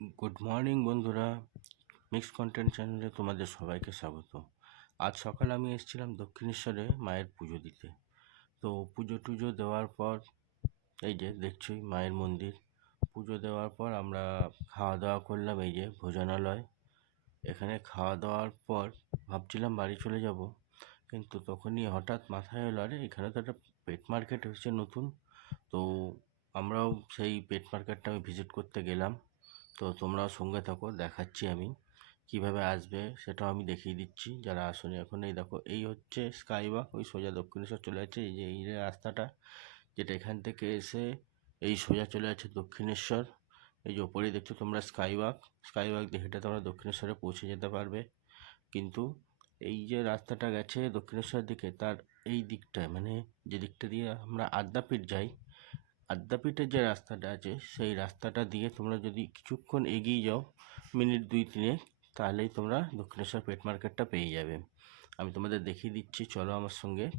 Good morning বন্ধুরা। Mix content চ্যানেলে তোমাদের সবাইকে স্বাগত। আজ সকালে আমি এসেছিলাম দক্ষিণেশ্বরে মায়ের পুজো দিতে। তো পুজো টুজো দেওয়ার পর, এই যে দেখছই মায়ের মন্দির। পুজো দেওয়ার পর আমরা খাওয়া দাওয়া করলাম এই যে ভোজনালয়। এখানে খাওয়া দাওয়ার পর ভাবছিলাম বাড়ি চলে যাব, কিন্তু তখনই হঠাৎ মাথায় এলো, আরে, এখানে তো একটা পেট মার্কেট হচ্ছে নতুন। তো আমরাও সেই পেট মার্কেটটা আমি ভিজিট করতে গেলাম। তো তোমরা সঙ্গে থাকো, দেখাচ্ছি আমি কীভাবে আসবে, সেটাও আমি দেখিয়ে দিচ্ছি, যারা আসনি এখন এই দেখো। এই হচ্ছে স্কাইওয়াক, ওই সোজা দক্ষিণেশ্বর চলে যাচ্ছে, এই যে এই রাস্তাটা, যেটা এখান থেকে এসে এই সোজা চলে যাচ্ছে দক্ষিণেশ্বর। এই যে ওপরেই দেখছ তোমরা স্কাইওয়াক স্কাইওয়াক দিয়ে হেঁটে তোমরা দক্ষিণেশ্বরে পৌঁছে যেতে পারবে। কিন্তু এই যে রাস্তাটা গেছে দক্ষিণেশ্বরের দিকে, তার এই দিকটায় মানে যে দিকটা দিয়ে আমরা আদ্যাপীঠ যাই আদ্যাপীঠের যে রাস্তাটা আছে, সেই রাস্তাটা দিয়ে তোমরা যদি কিছুক্ষণ এগিয়ে যাও, মিনিট দুই তিনে তাহলেই তোমরা দক্ষিণেশ্বর পেট মার্কেটটা পেয়ে যাবে। আমি তোমাদের দেখিয়ে দিচ্ছি, চলো আমার সঙ্গে।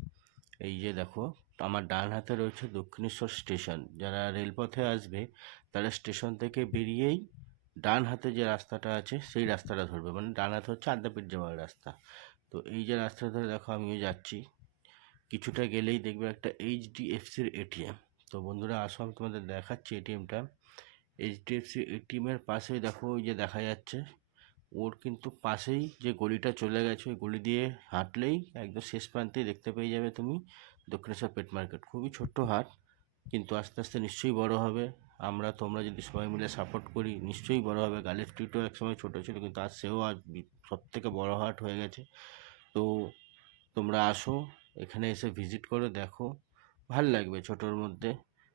এই যে দেখো, আমার ডান হাতে রয়েছে দক্ষিণেশ্বর স্টেশন। যারা রেলপথে আসবে, তারা স্টেশন থেকে বেরিয়েই ডান হাতে যে রাস্তাটা আছে, সেই রাস্তাটা ধরবে। মানে ডান হাতে হচ্ছে আদ্যাপীঠ যাওয়ার রাস্তা। তো এই যে রাস্তা ধরে দেখো, আমিও যাচ্ছি। কিছুটা গেলেই দেখবে একটা এইচডিএফসির এটিএম। তো বন্ধুরা, আসো, আমি তোমাদের দেখাচ্ছি এটিএমটা এইচডিএফসি এটিএমের পাশেই দেখো, ওই যে দেখা যাচ্ছে। ওর কিন্তু পাশেই যে গলিটা চলে গেছে, ওই গলি দিয়ে হাঁটলেই একদম শেষ প্রান্তেই দেখতে পেয়ে যাবে তুমি দক্ষিণেশ্বর পেট মার্কেট খুবই ছোট্ট হাট, কিন্তু আস্তে আস্তে নিশ্চয়ই বড় হবে। আমরা, তোমরা যদি সবাই মিলে সাপোর্ট করি, নিশ্চয়ই বড় হবে। গালের স্ট্রিটও একসময় ছোটো ছিল, কিন্তু আজ সেও আজ সব থেকে বড় হাট হয়ে গেছে। তো তোমরা আসো, এখানে এসে ভিজিট করো দেখো। ভালো লাগবে ছোটোর মধ্যে।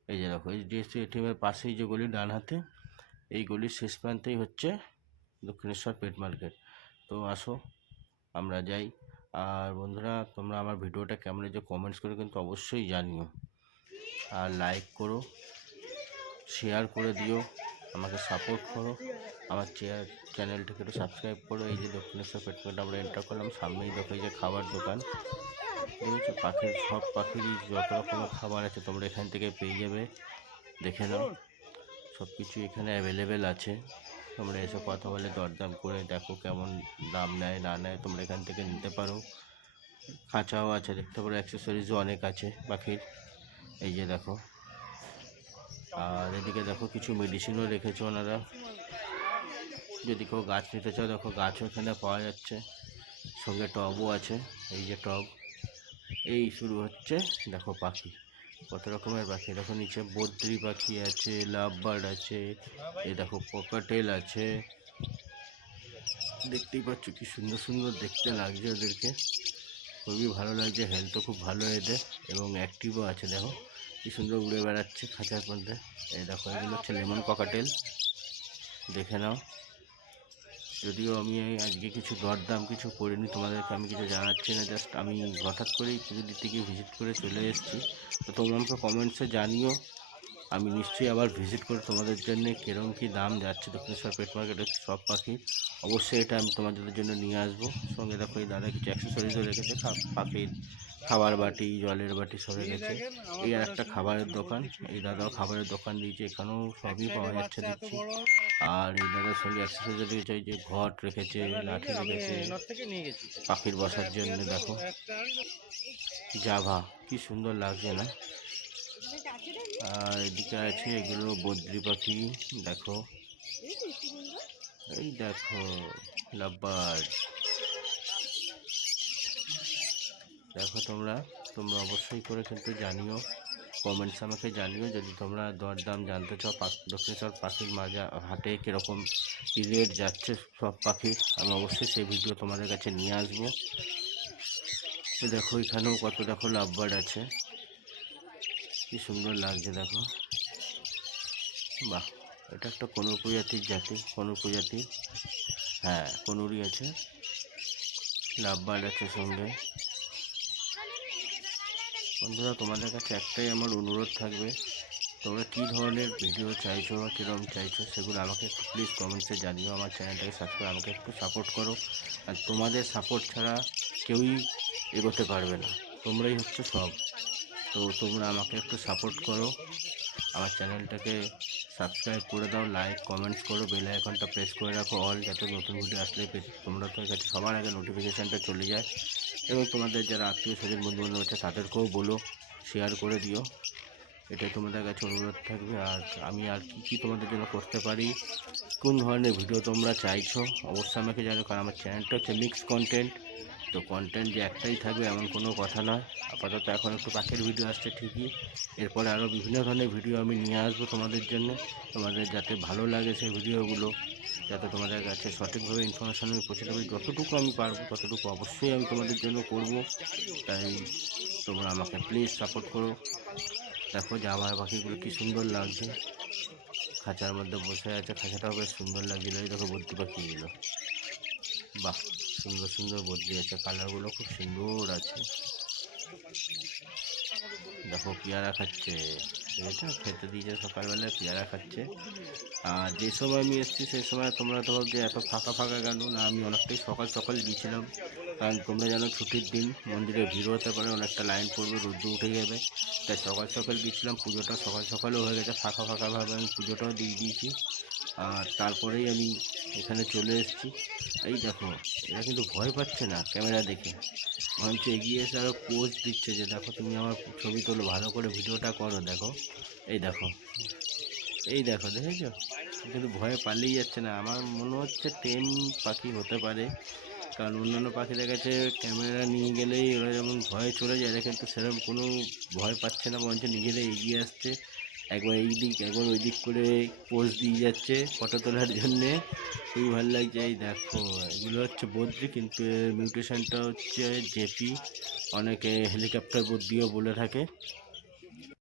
এই যে দেখো এইচডিএফসি এটিএমের পাশেই যে গলি, ডান হাতে, এই গলির শেষ প্রান্তেই হচ্ছে দক্ষিণেশ্বর পেট মার্কেট। তো আসো, আমরা যাই। আর বন্ধুরা, তোমরা আমার ভিডিওটা কেমন যে কমেন্টস করে কিন্তু অবশ্যই জানিও। আর লাইক করো শেয়ার করে দিও, আমাকে সাপোর্ট করো। আমার চেয়ার চ্যানেলটাকে একটু সাবস্ক্রাইব করো। এই যে দক্ষিণেশ্বর পেট মার্কেট, আমরা এন্টার করলাম। সামনেই দেখো এই যে খাবার দোকান। দেখেছ, পাখির সব পাখিরই যত রকমের খাবার আছে তোমরা এখান থেকে পেয়ে যাবে। দেখে নাও সব কিছু এখানে অ্যাভেলেবেল আছে। তোমরা এসে কথা বলে দরদাম করে দেখো কেমন দাম নেয়, না নেয়, তোমরা এখান থেকে নিতে পারো। খাঁচাও আছে, দেখতে পারো অ্যাক্সেসরিজও অনেক আছে পাখির। এই যে দেখো। আর এদিকে দেখো, কিছু মেডিসিনও রেখেছে ওনারা। যদি কেউ গাছ নিতে চাও, দেখো গাছও এখানে পাওয়া যাচ্ছে। সঙ্গে টবও আছে, এই যে টব। এই শুরু হচ্ছে। দেখো পাখি। কত রকমের পাখি? দেখো নিচে বদ্রি পাখি আছে লাভ বার্ড আছে, এ দেখো পকাটেল আছে। দেখতেই পাচ্ছ কি সুন্দর সুন্দর দেখতে লাগছে ওদেরকে। খুবই ভালো লাগছে হেলথও খুব ভালো এদের, এবং অ্যাক্টিভও আছে, দেখো। কি সুন্দর উড়ে বেড়াচ্ছে খাঁচার মধ্যে। এই দেখো এগুলো হচ্ছে লেমন পকাটেল দেখে নাও। যদিও আমি আজকে কিছু দরদাম কিছু করিনি, তোমাদেরকে আমি কিছু জানাচ্ছি না জাস্ট আমি হঠাৎ করেই দিতে গিয়ে ভিজিট করে চলে এসেছি। তো তোমরা আমাকে কমেন্টসে জানিও, আমি নিশ্চয়ই আবার ভিজিট করে তোমাদের জন্য কীরকম কী দাম যাচ্ছে দক্ষিণেশ্বর পেট মার্কেটের সব পাখি। অবশ্যই এটা আমি তোমাদের জন্য নিয়ে আসব। সঙ্গে দেখো এই দাদা কিছু অ্যাক্সেসরিজও রেখেছে পাখির খাবার বাটি জলের বাটি সব রেখেছে এই আর একটা খাবারের দোকান এই দাদাও খাবারের দোকান দিয়েছে এখানেও সবই পাওয়া যাচ্ছে দেখছি। আর এই দাদার সঙ্গে অ্যাক্সেসরি রেখেছে এই যে ঘট রেখেছে লাঠি রেখেছে পাখির বসার জন্য দেখো। জাভা কি সুন্দর লাগছে না? আর এদিকে আছে এগুলো বদ্রি পাখি দেখো। এই দেখো লাভবার্ড দেখো তোমরা তোমরা অবশ্যই করে কিন্তু জানিও কমেন্টস আমাকে জানিও যদি তোমরা দরদাম জানতে চাও দক্ষিণেশ্বর পাখির মাজা, হাটে কীরকম কী রেট যাচ্ছে সব পাখি, আমি অবশ্যই সেই ভিডিও তোমাদের কাছে নিয়ে আসব। দেখো, এখানেও কত দেখো লাভবার্ড আছে। কি সুন্দর লাগছে দেখো। বাহ, এটা একটা কোনো প্রজাতির জাতি কোনো প্রজাতি হ্যাঁ কোনুরই আছে। লাভবার্ড আছে সঙ্গে। বন্ধুরা, তোমাদের কাছে একটাই আমার অনুরোধ থাকবে। তোমরা কী ধরনের ভিডিও চাইছো বা কীরকম চাইছো সেগুলো আমাকে একটু প্লিজ কমেন্টসে জানিও। আমার চ্যানেলটাকে সাবস্ক্রাইব আমাকে একটু সাপোর্ট করো। আর তোমাদের সাপোর্ট ছাড়া কেউই এগোতে পারবে না। তোমরাই হচ্ছে সব। তো তোমরা আমাকে একটু সাপোর্ট করো। আমার চ্যানেলটাকে সাবস্ক্রাইব করে দাও লাইক কমেন্টস করো বেল আইকনটা প্রেস করে রাখো অল যাতে নতুন ভিডিও আসলে তোমরা তো কাছে সবার আগে নোটিফিকেশানটা চলে যায়। এবং তোমাদের যারা আত্মীয় স্বজন বন্ধু বান্ধব আছে, তাদেরকেও বলো শেয়ার করে দিও। এটাই তোমাদের কাছে অনুরোধ থাকবে। আর আমি আর কী কী তোমাদের জন্য করতে পারি? কোন ধরনের ভিডিও তোমরা চাইছো? অবশ্যই আমাকে জানো কারণ আমার চ্যানেলটা হচ্ছে মিক্স কন্টেন্ট তো কন্টেন্ট যে একটাই থাকবে এমন কোনো কথা নয়। আপাতত এখন একটু পাখির ভিডিও আসছে ঠিকই। এরপরে আরও বিভিন্ন ধরনের ভিডিও আমি নিয়ে আসব তোমাদের জন্য। তোমাদের যাতে ভালো লাগে সেই ভিডিওগুলো যাতে তোমাদের কাছে সঠিকভাবে ইনফরমেশন আমি পৌঁছে দেবো। যতটুকু আমি পারব, ততটুকু অবশ্যই আমি তোমাদের জন্য করব। তাই তোমরা আমাকে প্লিজ সাপোর্ট করো। দেখো জামাই পাখিগুলো কী সুন্দর লাগছে। খাঁচার মধ্যে বসে আছে, খাঁচাটাও বেশ সুন্দর লাগছিল। এই দেখো বদ্রি পাখিগুলো। বাহ! সুন্দর সুন্দর বদলি আছে কালারগুলো খুব সুন্দর আছে। দেখো, পেয়ারা খাচ্ছে। দেখেছ খেতে দিয়েছে, সকালবেলায় পেয়ারা খাচ্ছে। আর যে সময় আমি এসেছি, সেই সময় তোমরা তো ভাবছ এত ফাঁকা ফাঁকা কেন? না, আমি অনেকটাই সকাল সকাল গিয়েছিলাম। কারণ তোমরা জানো ছুটির দিন, মন্দিরে ভিড় হতে পারে, অনেকটা লাইন পড়বে রোদ্দু উঠে যাবে। তাই সকাল সকাল গিয়েছিলাম, পুজোটা সকাল সকালও হয়ে গেছে, ফাঁকা ফাঁকাভাবে আমি পুজোটাও দিয়ে দিয়েছি। আর তারপরেই আমি এখানে চলে এসেছি। এই দেখো, এরা কিন্তু ভয় পাচ্ছে না ক্যামেরা দেখে। মঞ্চ এগিয়ে এসে আরও পোজ দিচ্ছে যে, দেখো, তুমি আমার ছবি তোলো, ভালো করে ভিডিওটা করো, দেখো। এই দেখো এই দেখো, দেখেছ? কিন্তু ভয়ে পালিয়ে যাচ্ছে না। আমার মনে হচ্ছে টেম পাখি হতে পারে। কারণ অন্যান্য পাখিদের কাছে ক্যামেরা নিয়ে গেলেই ওরা যেমন ভয়ে চলে যায় কিন্তু সেরকম কোনো ভয় পাচ্ছে না। বরঞ্চ নিজেরাই এগিয়ে আসছে। একবার এই দিক, একবার ওই দিক করে পোজ দিয়ে যাচ্ছে ফটো তোলার জন্যে। খুবই ভালো লাগছে, এই দেখো, এগুলো হচ্ছে বদ্রি, কিন্তু মিউটেশনটা হচ্ছে জেপি অনেকে হেলিকপ্টার বদ্রিও বলে থাকে।